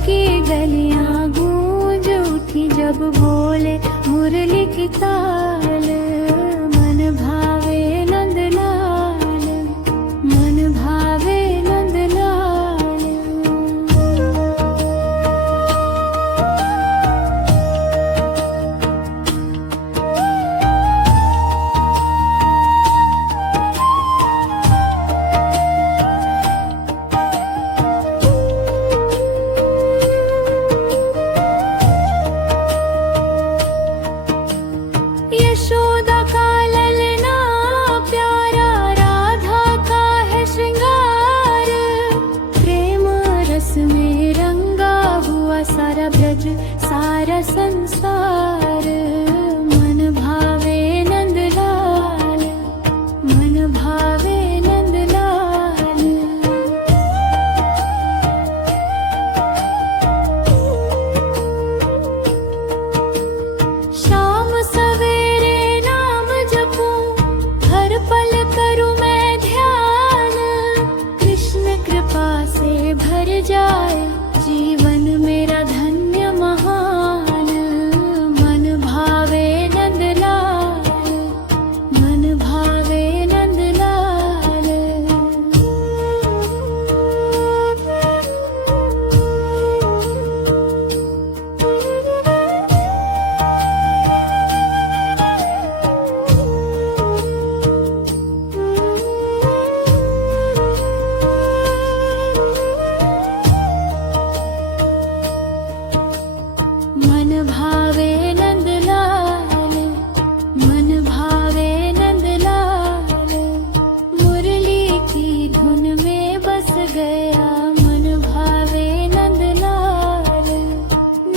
की गलियां गूंज उठी जब बोले मुरली की ताल। मन भावे नंदलाल, मन भावे नंदलाल। यशोदा का ललना प्यारा, राधा का है श्रृंगार। प्रेम रस में रंगा हुआ सारा ब्रज सारा संसार। मन भावे नंदलाल, मन भावे नंदलाल। शाम सवेरे नाम जपूं, हर पल करूं मैं ध्यान। कृष्ण कृपा से भर जाए जीवन मेरा धन्य महान। मन भावे नंदलाल, मन भावे नंदलाल। मन भावे नंदलाल, मन भावे नंदलाल। मुरली की धुन में बस गया मन भावे नंदलाल।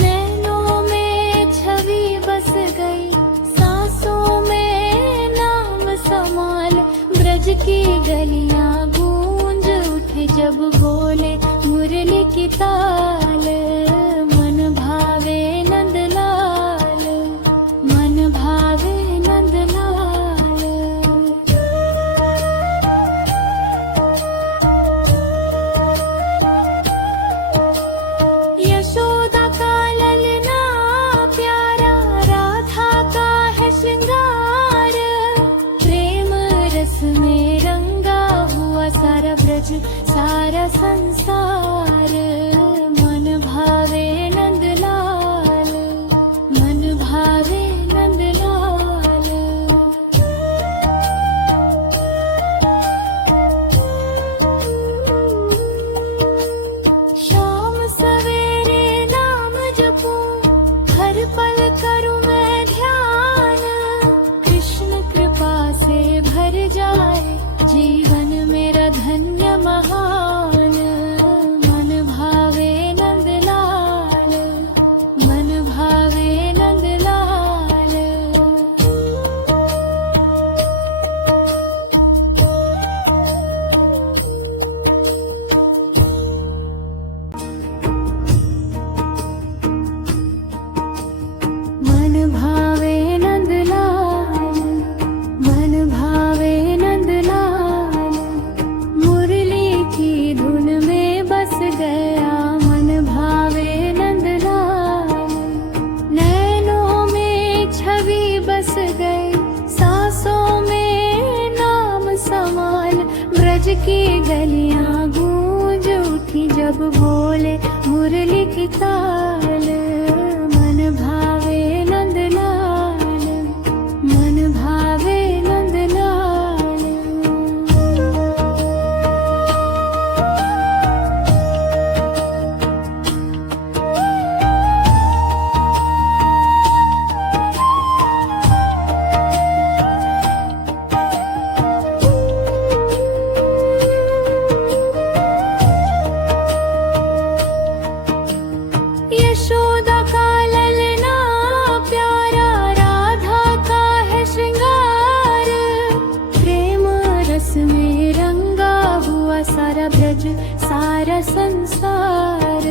नैनों में छवि बस गई, सांसों में नाम समाल। ब्रज की गलियां गूंज उठे जब बोले मुरली की ताल। मन भावे नंदलाल, मन भावे नंदलाल। यशोदा का ललना प्यारा, राधा का है श्रृंगार। प्रेम रस में रंगा हुआ सारा ब्रज सारा संसार। मन भावे नंदलाल, मन भावे नंदलाल। शाम सवेरे नाम जपूं, हर पल करूं मैं ध्यान। कृष्ण कृपा से भर जाए जीवन मेरा धन्य महान। मन भावे नंदलाल, मन भावे नंदलाल। मन भावे नंदलाल, मन भावे नंदलाल। मुरली की धुन में बस गया मन भावे नंदलाल। नैनों में छवि बस गई, सांसों में नाम समाल। ब्रज की गलियां गूंज उठी जब बोले मुरली की ताल। मन भावे नंदलाल, मन भावे नंदलाल। रस में रंगा हुआ सारा ब्रज सारा संसार।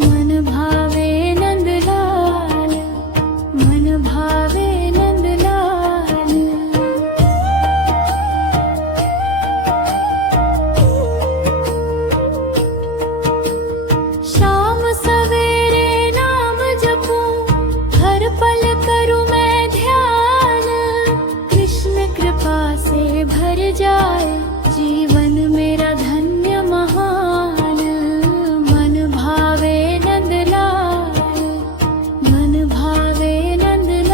मन भावे नंदलाल, मन भावे नंदलाल। शाम सवेरे नाम जपूं, हर पल करूं मैं ध्यान। कृष्ण कृपा से भर जाए जीवन मेरा धन्य महान। मन भावे नंदलाल, मन भावे नंदलाल।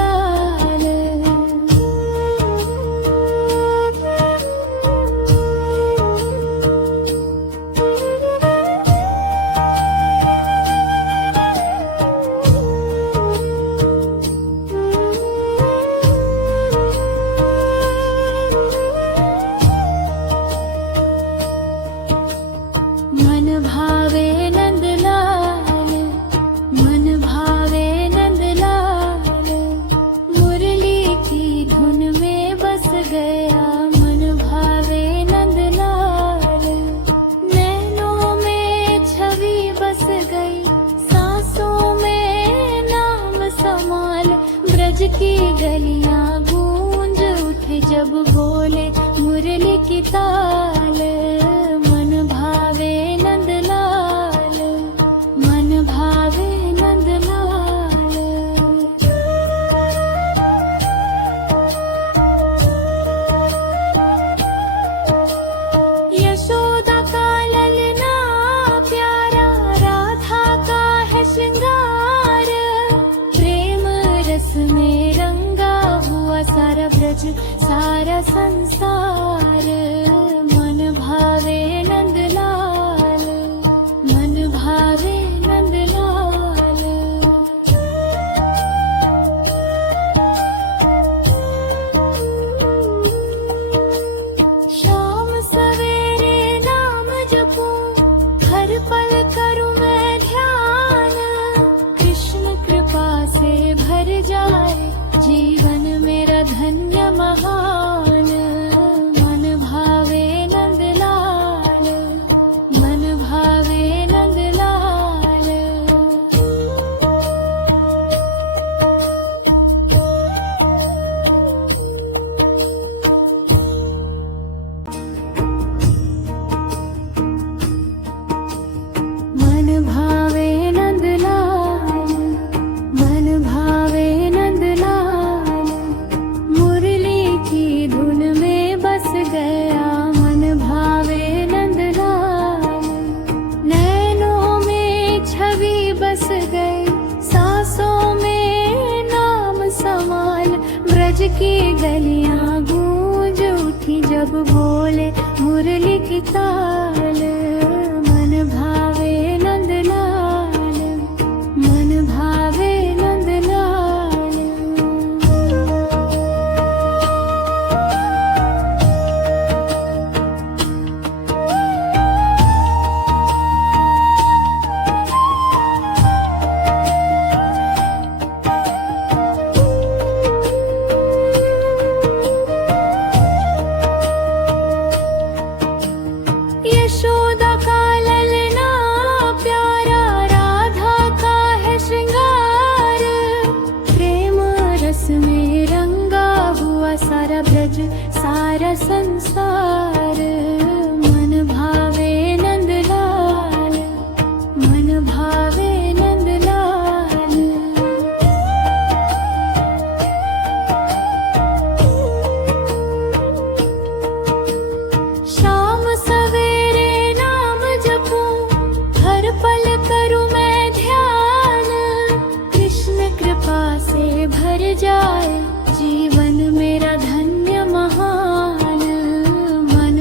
मन भावे नंदलाल, मन भावे नंदलाल। मुरली की धुन में बस गया मन भावे नंदलाल। नैनों में छवि बस गई, सांसों में नाम समाल। ब्रज की गलियां गूंज उठे जब बोले मुरली की ताल। मन भावे नंदलाल, मन भावे नंदलाल। यशोदा का ललना प्यारा, राधा का है श्रृंगार। प्रेम रस में रंगा हुआ सारा ब्रज सारा संसार। मन भावे नंदलाल, मन भावे नंदलाल। शाम सवेरे नाम जपूं, हर पल करूं मैं ध्यान। कृष्ण कृपा से भर जाए जीवन मेरा धन्य महान। मन भावे नंदलाल, मन भावे नंदलाल। मन भावे नंदलाल, मन भावे नंदलाल। मुरली की धुन में बस गया मन भावे नंदलाल। नैनों में छवि बस गई, सांसों में नाम समाल। ब्रज की गलियां गूंज उठी जब बोले मुरली की ताल। मन भावे नंदलाल, मन भावे नंदलाल। यशोदा का ललना प्यारा, राधा का है श्रृंगार। प्रेम रस में रंगा हुआ सारा ब्रज सारा संसार। मन भावे नंदलाल, मन भावे नंदलाल। शाम सवेरे नाम जपूं, हर पल करूं मैं ध्यान। कृष्ण कृपा से भर जाए जीवन मेरा धन्य महान। मन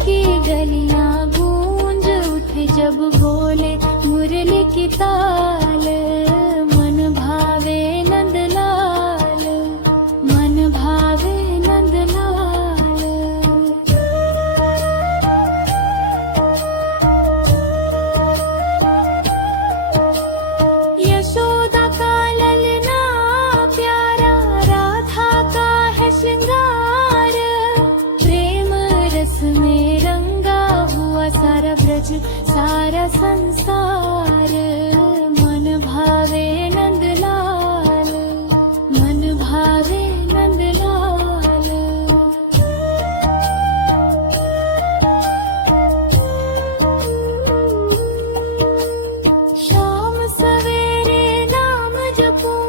की गलियां गूंज उठे जब बोले मुरली की ताल। मन भावे नंदलाल, मन भावे नंदलाल। यशोदा का ललना प्यारा, राधा का है श्रृंगार। प्रेम रस में रंगा हुआ सारा ब्रज सारा संसार। मन भावे नंदलाल, मन भावे नंदलाल। शाम सवेरे नाम जपूं,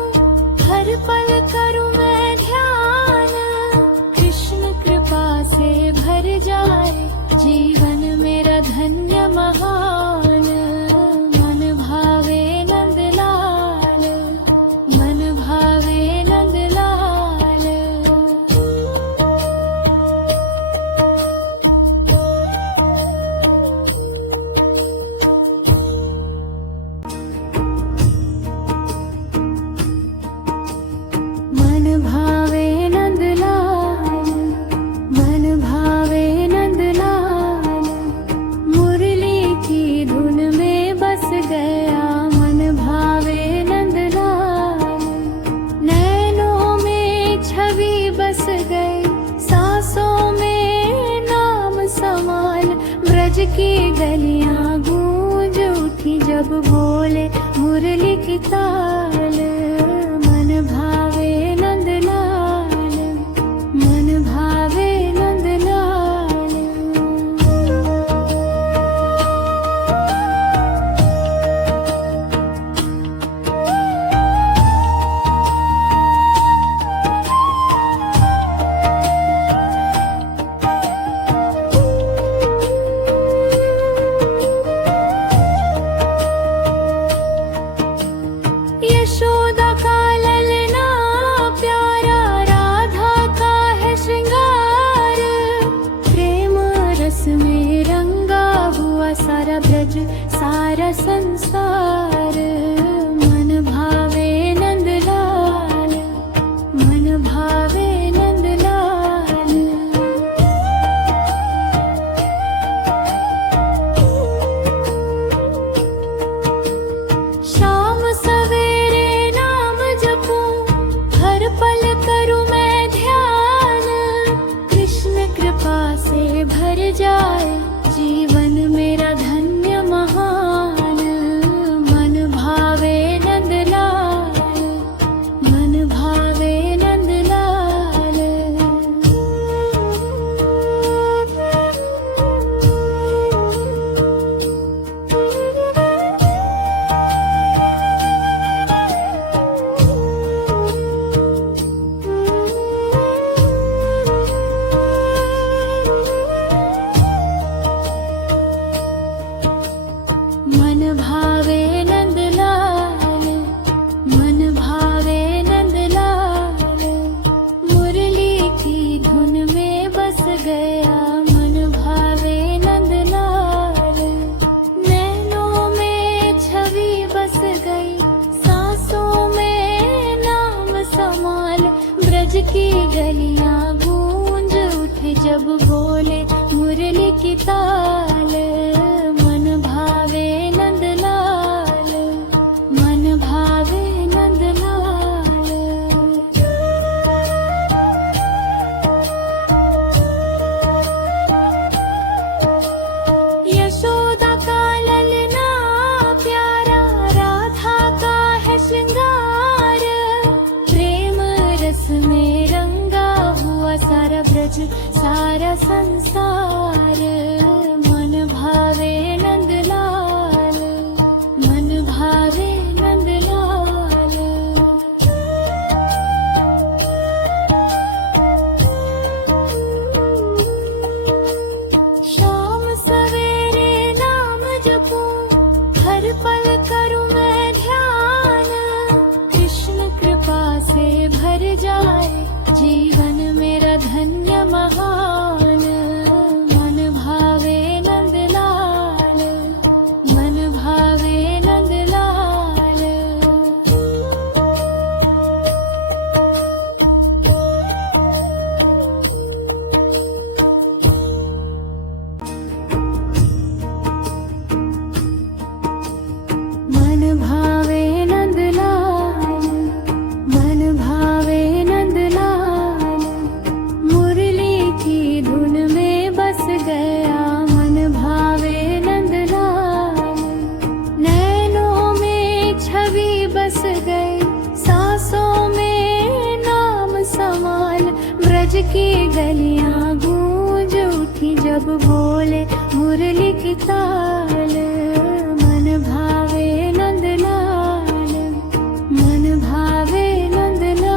हर पल करूं मैं ध्यान। कृष्ण कृपा से भर जाए जीवन मेरा धन्य महान। मन भावे नंदलाल, मन भावे नंदलाल। मन भावे नंदलाल, मन भावे नंदलाल। मुरली की धुन में बस गया मन भावे नंदलाल। नैनों में छवि बस गई, सांसों में नाम समाल। ब्रज की गलियां गूंज उठी जब बोले मुरली की ताल। मन भावे नंदलाल, मन भावे नंदलाल। यशोदा का ललना प्यारा, राधा का है श्रृंगार। प्रेम रस में रंगा हुआ सारा ब्रज सारा संसार। मन भावे नंदलाल, मन भावे नंदलाल। शाम सवेरे नाम जपूं, हर पल करूं मैं ध्यान। कृष्ण कृपा से भर जाए जीवन मेरा धन्य महान। मन भावे नंदलाल, मन भावे नंदलाल। मन भावे नंदलाल, मन भावे नंदलाल। मुरली की धुन में बस गया मन भावे नंदलाल। नैनों में छवि बस गई, सांसों में नाम समाल। ब्रज की गलियां गूंज उठे जब बोले मुरली की ताल। मन भावे नंदलाल, मन भावे नंदलाल। यशोदा का ललना प्यारा, राधा का है श्रृंगार। प्रेम रस में रंगा हुआ सारा ब्रज सारा संसार। मन भावे नंदलाल, मन भावे नंदलाल। शाम सवेरे नाम जपूं, हर पल करूं मैं ध्यान। कृष्ण कृपा से भर जाए जीवन मेरा धन्य महान। मन भावे की गलियां गूंज उठी जब बोले मुरली की ताल। मन भावे नंदलाल, मन भावे नंदलाल।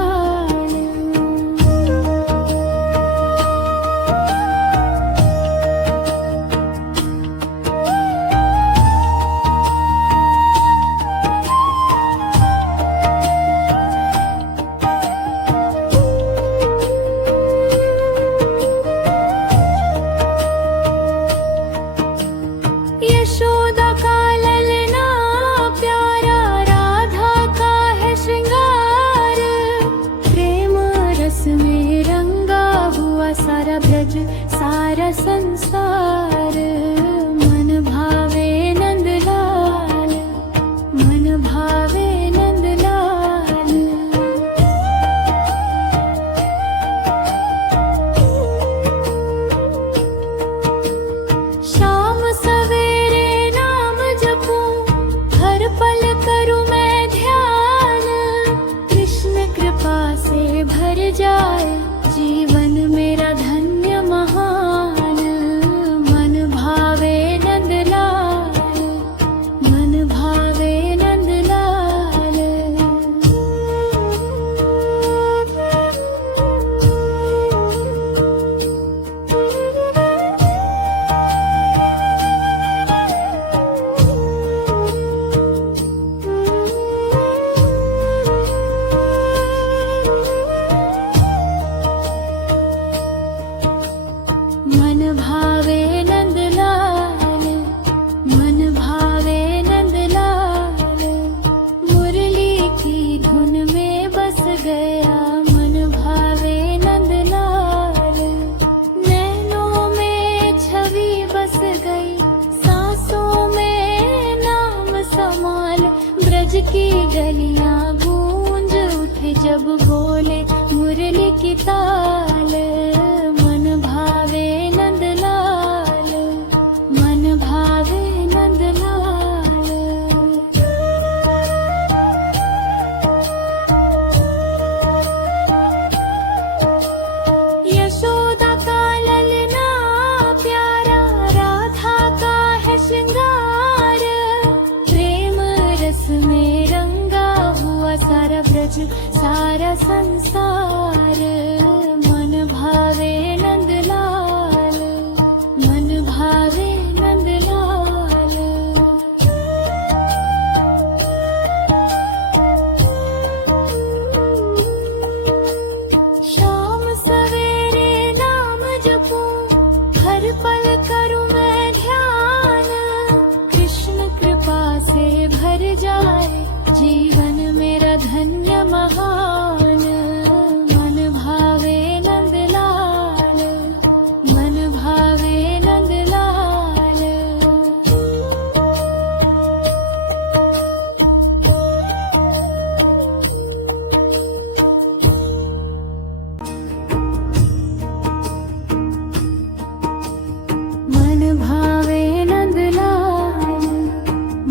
यशोदा का ललना प्यारा, राधा का है श्रृंगार। प्रेम रस में रंगा हुआ सारा ब्रज सारा संसार। मन भावे नंदलाल, मन भावे नंदलाल। शाम सवेरे नाम जपूं, हर पल करूं मैं ध्यान। कृष्ण कृपा से भर जाए जीवन मेरा धन्य महान। मन भावे नंदलाल, मन भावे नंदलाल। मन भावे नंदलाल, मन भावे नंदलाल। मुरली की धुन में बस गया मन भावे नंदलाल। नैनों में छवि बस गई, सांसों में नाम समाल। ब्रज की गलियां गूंज उठे जब बोले मुरली की ताल। मन भावे नंदलाल, मन भावे नंदलाल। यशोदा का ललना प्यारा, राधा का है श्रृंगार। प्रेम रस में रंगा हुआ सारा ब्रज सारा संसार। मन भावे नंदलाल, मन भावे नंदलाल। शाम सवेरे नाम जपूं, हर पल करूं मैं ध्यान। कृष्ण कृपा से भर जाए जीवन मेरा धन्य महान। मन भावे नंदलाल, मन भावे नंदलाल। मन भावे नंदलाल,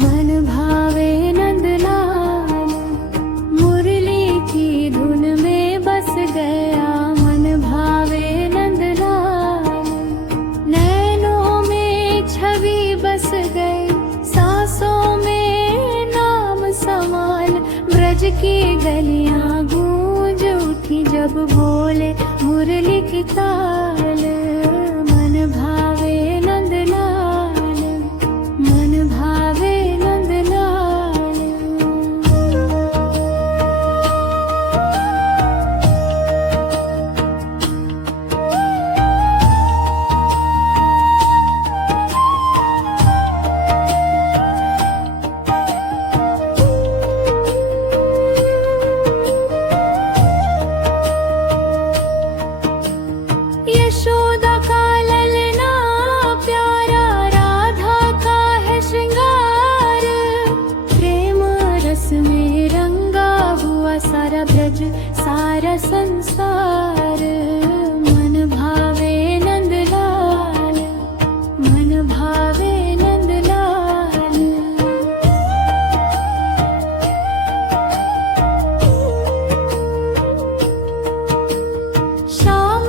मन भावे नंदलाल। मुरली की धुन में बस गया मन भावे नंदलाल। नैनों में छवि बस गई, सांसों में नाम समाल। ब्रज की गलियां गूंज उठी जब बोले मुरली की ताल। मन भावे नंदलाल, मन भावे नंदलाल। यशोदा का ललना प्यारा, राधा का है श्रृंगार। प्रेम रस में रंगा हुआ सारा ब्रज सारा संसार। मन भावे नंदलाल, मन भावे नंदलाल। शाम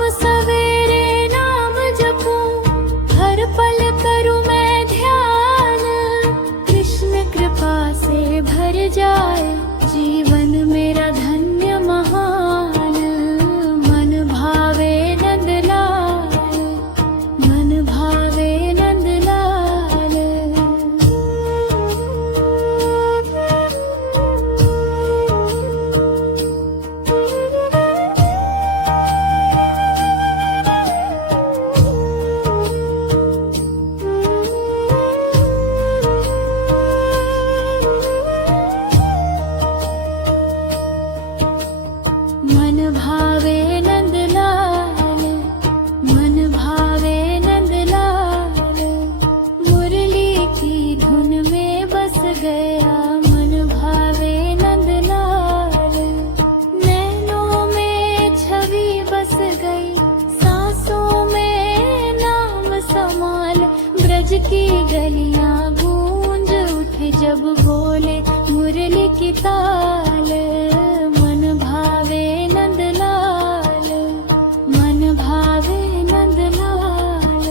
गलियां गूंज उठे जब बोले मुरली की ताल। मन भावे नंदलाल, मन भावे नंदलाल।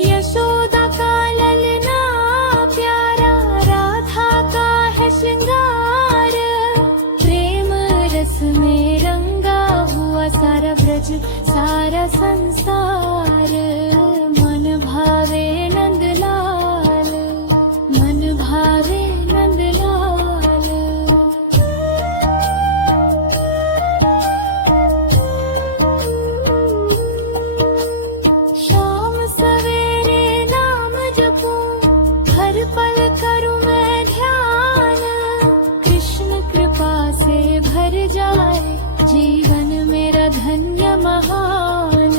यशोदा का ललना प्यारा, राधा का है श्रृंगार। प्रेम रस में रंगा हुआ सारा ब्रज सारा संसार। मन भावे नंदलाल, मन भावे नंदलाल। शाम सवेरे नाम जपूं, हर पल करूं मैं ध्यान। कृष्ण कृपा से भर जाए जीवन मेरा धन्य महान।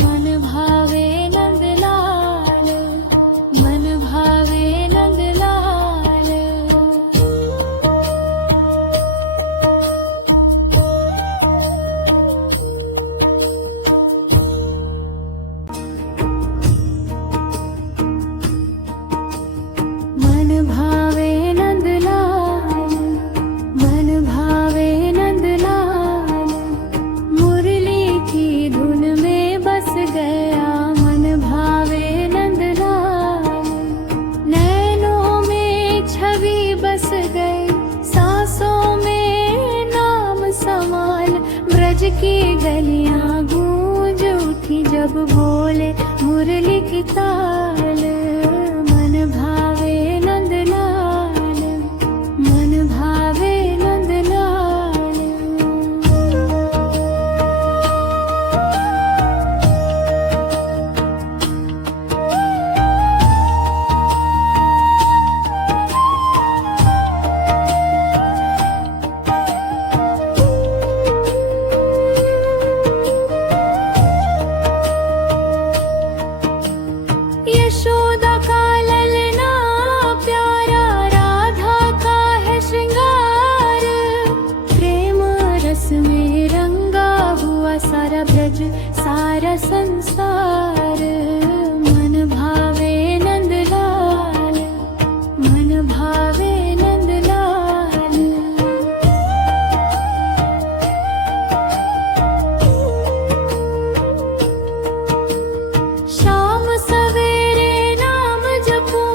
मन भावे नंदलाल, मन भावे नंदलाल। मन भावे नंदलाल, मन भावे नंदलाल। मुरली की धुन में बस गया मन भावे नंदलाल। नैनों में छवि बस गई, सांसों में नाम समाल। ब्रज की गलियां गूंज उठी जब बोले मुरली की ताल। मन भावे नंदलाल, मन भावे नंदलाल। यशोदा का ललना प्यारा, राधा का है श्रृंगार। प्रेम रस में रंगा हुआ सारा ब्रज सारा संसार। मन भावे नंदलाल, मन भावे नंदलाल। शाम सवेरे नाम जपूं,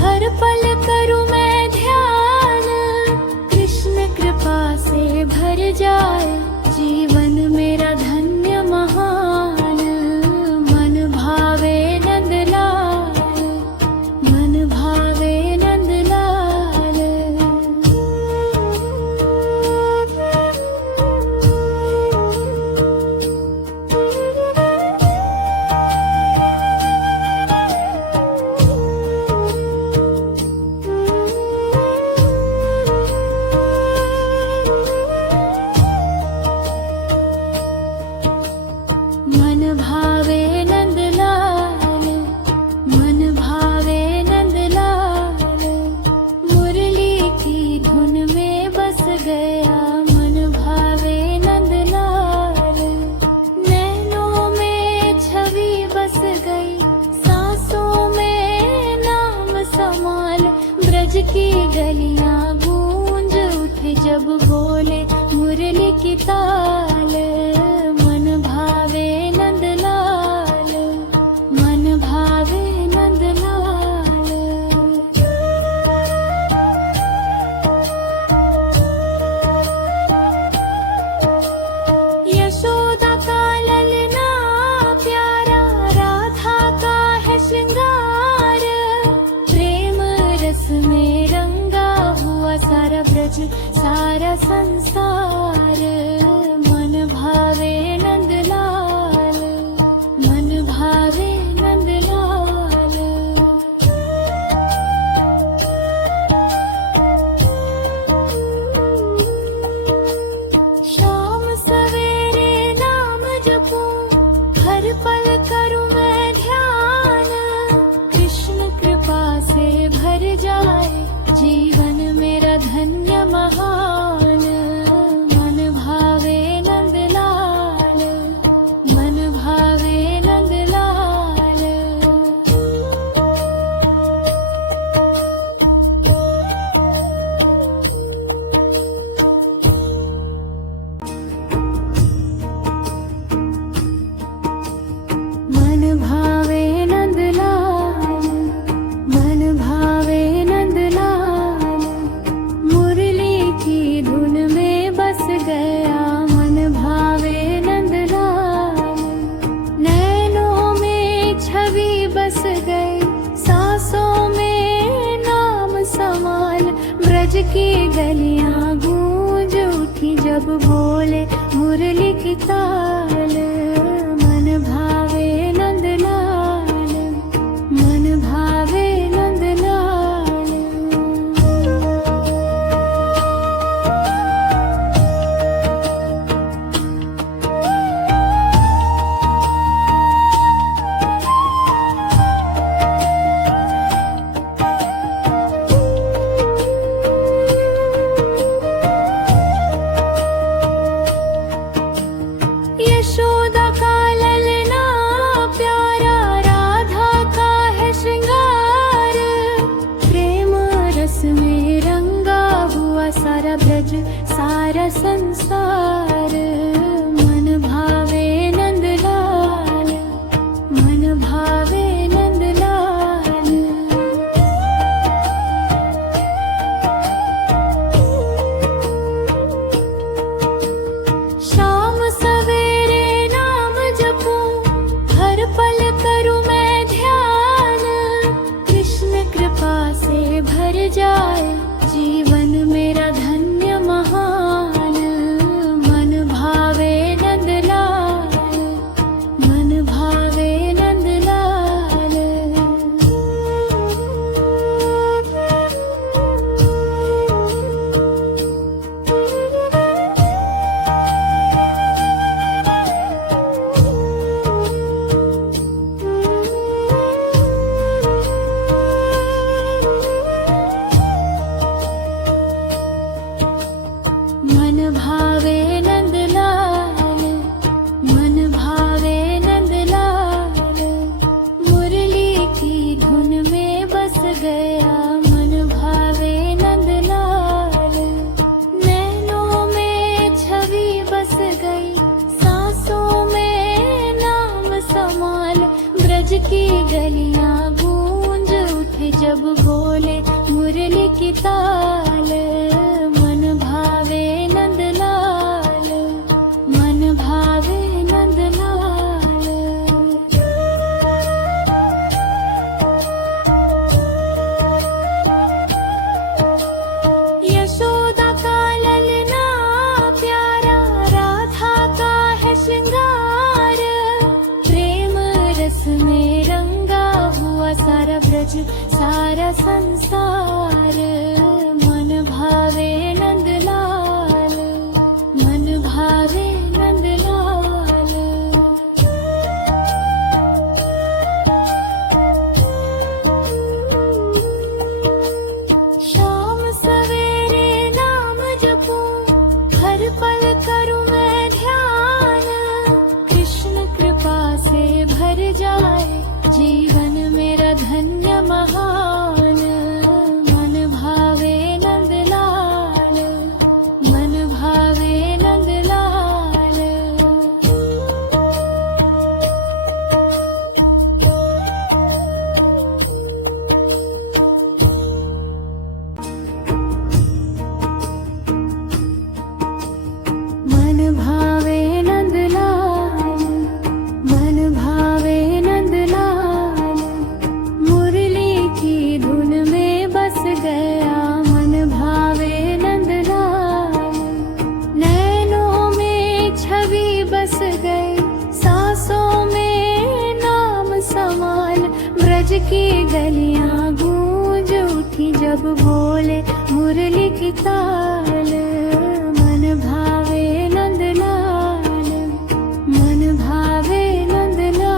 हर पल करूं मैं ध्यान। कृष्ण कृपा से भर जाए जीवन मेरा धन्य महान। मन भावे नंदलाल, मन भावे नंदलाल। मन भावे नंदलाल, मन भावे नंदलाल। मुरली की धुन में बस गया मन भावे नंदलाल। नैनों में छवि बस गई, सांसों में नाम समाल। ब्रज की गलियां गूंज उठे जब बोले मुरली की ताल। मन भावे नंदलाल, मन भावे नंदलाल। यशोदा का ललना प्यारा, राधा का है श्रृंगार। प्रेम रस में रंगा हुआ सारा ब्रज सारा संसार। मन भावे नंदलाल, मन भावे नंदलाल। शाम सवेरे नाम जपूं, हर पल करूं मैं ध्यान। कृष्ण कृपा से भर जाए जीवन मेरा धन्य महान। मन भावे ब्रज की गलियां गूंज उठी जब बोले मुरली की ताल। मन भावे नंदलाल, मन भावे नंदलाल। यशोदा का ललना प्यारा, राधा का है श्रृंगार। प्रेम रस में रंगा हुआ सारा ब्रज सारा संसार। मन भावे नंदलाल, मन भावे नंदलाल। शाम सवेरे नाम जपूं, हर पल करूं मैं ध्यान। कृष्ण कृपा से भर जाए जीवन मेरा धन्य महान। मन भावे नंदलाल, मन भावे नंदलाल। मन भावे नंदलाल, मन भावे नंदलाल। मुरली की धुन में बस गया मन भावे नंदलाल। नैनों में छवि बस गई, सांसों में नाम समाल। ब्रज की गलियां गूंज उठे जब बोले मुरली की ताल। मन भावे नंदलाल, मन भावे नंदलाल। यशोदा का ललना प्यारा, राधा का है श्रृंगार। प्रेम रस में रंगा हुआ सारा ब्रज सारा संसार। मन भावे नंदलाल, मन भावे नंदलाल। शाम सवेरे नाम जपूं, हर पल करूं मैं ध्यान। कृष्ण कृपा से भर जाए जीवन मेरा धन्य महान। मन भावे नंदलाल, मन भावे नंदलाल। मन भावे नंदलाल, मन भावे नंदलाल। मुरली की धुन में बस गया मन भावे नंदलाल। नैनों में छवि बस गई, सांसों में नाम समाल। ब्रज की गलियां गूंज उठी जब बोले मुरली की ताल। मन भावे नंदलाल, मन भावे नंदलाल।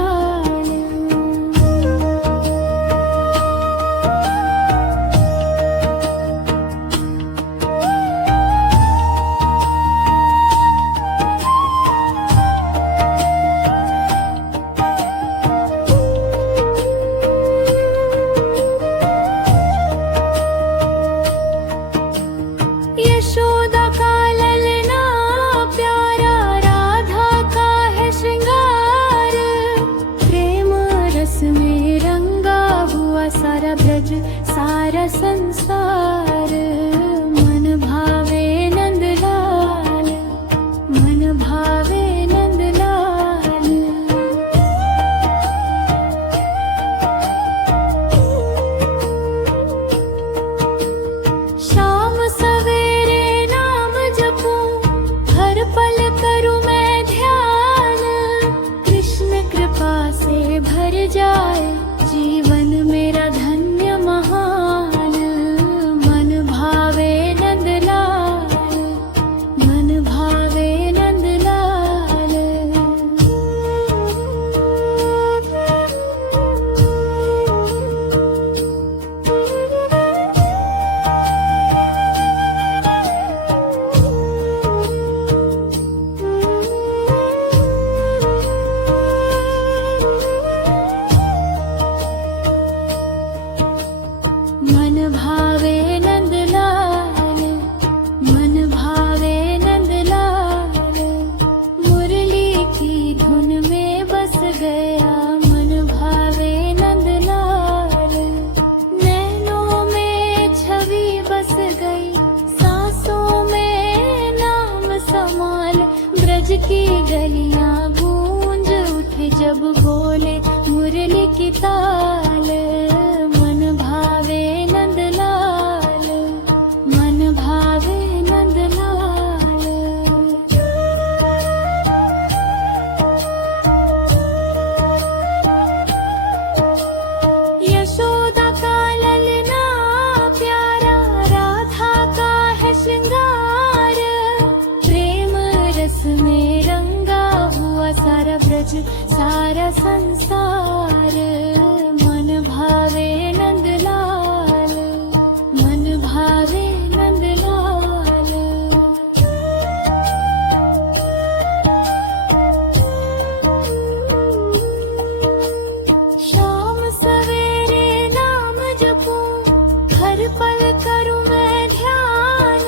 यशोदा का ललना प्यारा, राधा का है श्रृंगार। प्रेम रस में रंगा हुआ सारा ब्रज सारा संसार। मन भावे नंदलाल, मन भावे नंदलाल। शाम भावे नंदलाल, मन भावे नंदलाल, मुरली की धुन में बस गया मन भावे नंदलाल। नैनों में छवि बस गई, सांसों में नाम समाल, ब्रज की गलियां गूंज उठे जब बोले मुरली की ताल। मन भावे नंदलाल, मन भावे नंदलाल। यशोदा का ललना प्यारा, राधा का है श्रृंगार, प्रेम रस में रंगा हुआ सारा ब्रज सारा संसार। मन भावे नंदलाल, मन भावे नंदलाल। शाम सवेरे नाम जपूं, हर पल करूं मैं ध्यान,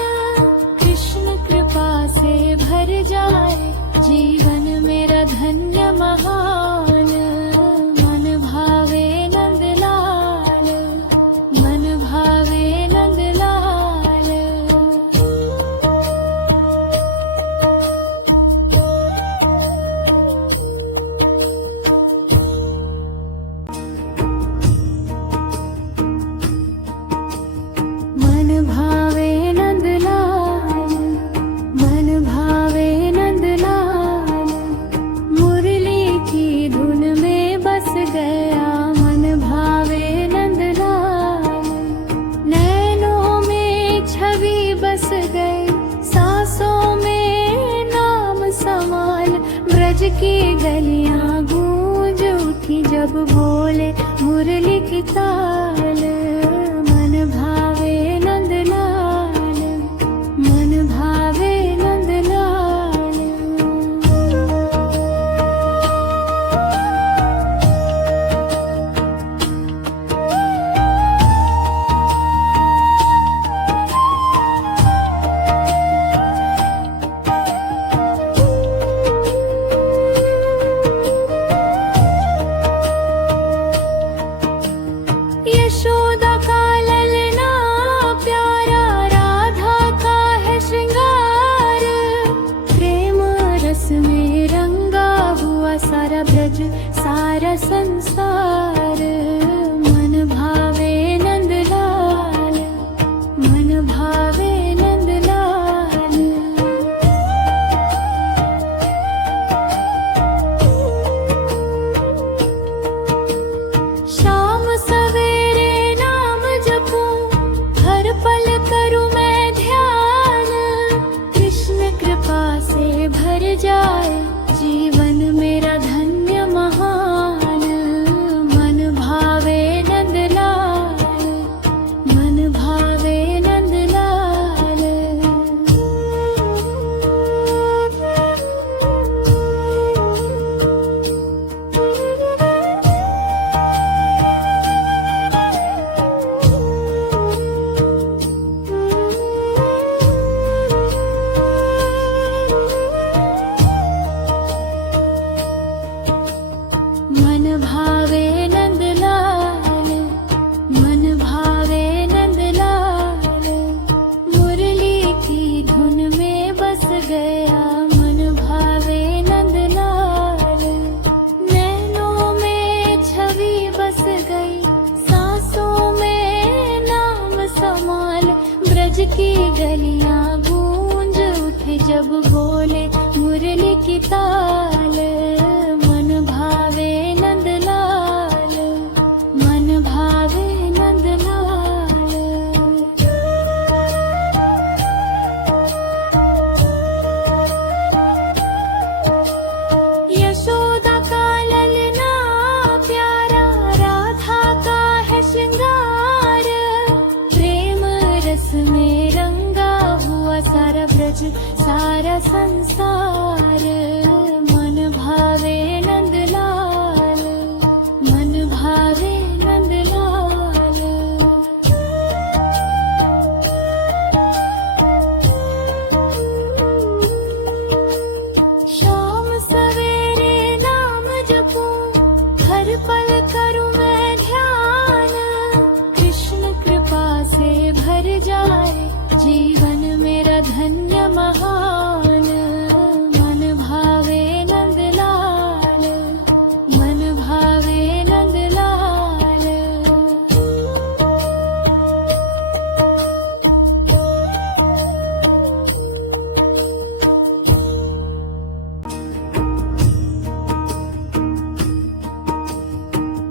कृष्ण कृपा से भर जाए जीवन मेरा धन्य महान। मन भावे नंदलाल, मन भावे नंदलाल। मन भावे नंदलाल, मन भावे नंदलाल, मुरली की धुन में बस गया मन भावे नंदलाल। नैनों में छवि बस गई, सांसों में नाम समाल, ब्रज की गलियां गूंज उठी जब बोले मुरली की ताल। मन भावे नंदलाल, मन भावे नंदलाल। यशोदा का ललना प्यारा, राधा का है श्रृंगार, प्रेम रस में रंगा हुआ सारा ब्रज सारा संसार। मन भावे नंदलाल, मन भावे नंदलाल। शाम सवेरे नाम जपूं, हर पल करूं मैं ध्यान, कृष्ण कृपा से भर जाए जीवन मेरा धन्य महान। मन भावे नंदलाल, मन भावे नंदलाल। मन भावे नंदलाल, मन भावे नंदलाल, मुरली की धुन में बस गया मन भावे नंदलाल। नैनों में छवि बस गई, सांसों में नाम समाल, ब्रज की गलियां गूंज उठे जब बोले मुरली की ताल। मन भावे नंदलाल, मन भावे नंदलाल। यशोदा का ललना प्यारा, राधा का है श्रृंगार, प्रेम रस में रंगा हुआ सारा ब्रज सारा संसार। मन भावे नंदलाल, मन भावे नंदलाल। जाए जीवन मेरा धन्य महान। मन भावे नंदलाल, मन भावे नंदलाल।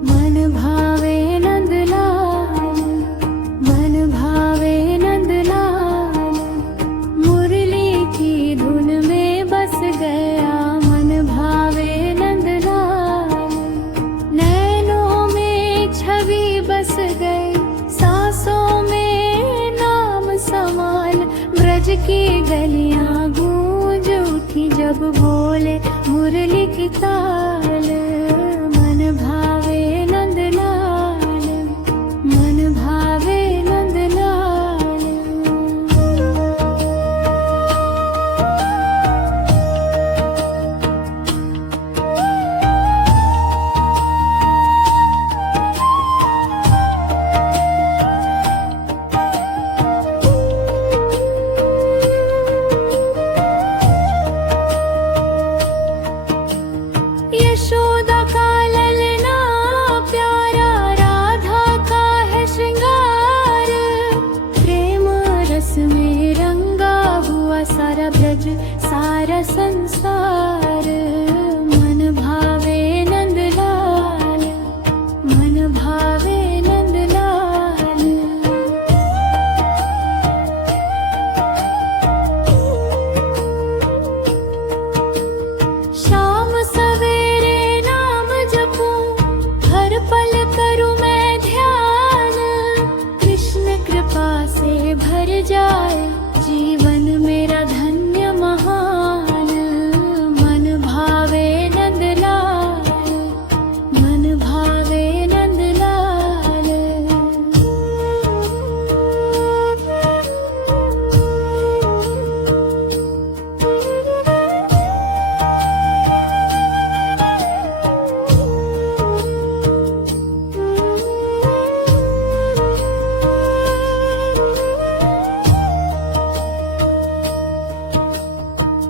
मन भावे नंदलाल, मन भावे नंदलाल। मुरली की धुन में बस गया मन भावे नंदलाल। नैनों में छवि बस गई, सांसों में नाम समाल। ब्रज की गलियां गूंज उठी जब बोले मुरली की ताल। मन भावे नंदलाल, मन भावे नंदलाल। यशोदा का ललना प्यारा, राधा का है श्रृंगार। प्रेम रस में रंगा हुआ सारा ब्रज सारा संसार। मन भावे नंदलाल, मन भावे नंदलाल। शाम सवेरे नाम जपूं, हर पल करूं मैं ध्यान। कृष्ण कृपा से भर जाए जीवन मेरा धन्य महान। मन भावे नंदलाल, मन भावे नंदलाल।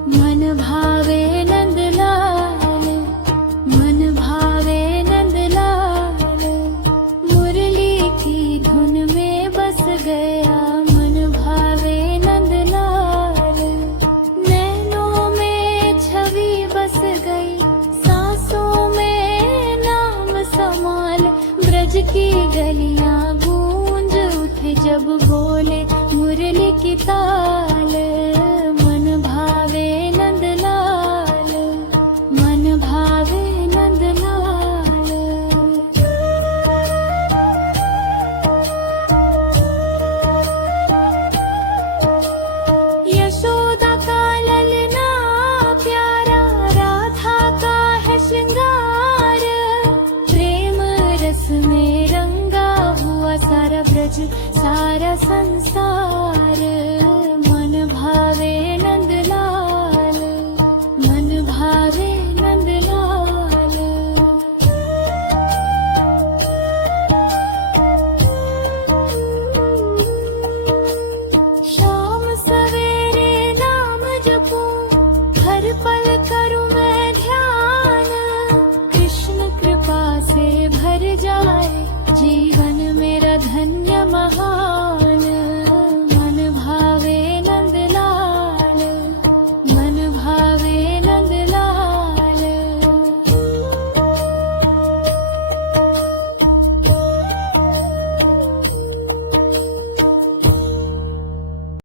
मन भावे नंदलाल, मन भावे नंदलाल। मुरली की धुन में बस गया मन भावे नंदलाल। नैनों में छवि बस गई, सांसों में नाम समाल। ब्रज की गलियां गूंज उठी जब बोले मुरली की ताल। मन भावे नंदलाल, मन भावे नंदलाल। यशोदा का ललना प्यारा, राधा का है श्रृंगार। प्रेम रस में रंगा हुआ सारा ब्रज सारा संसार।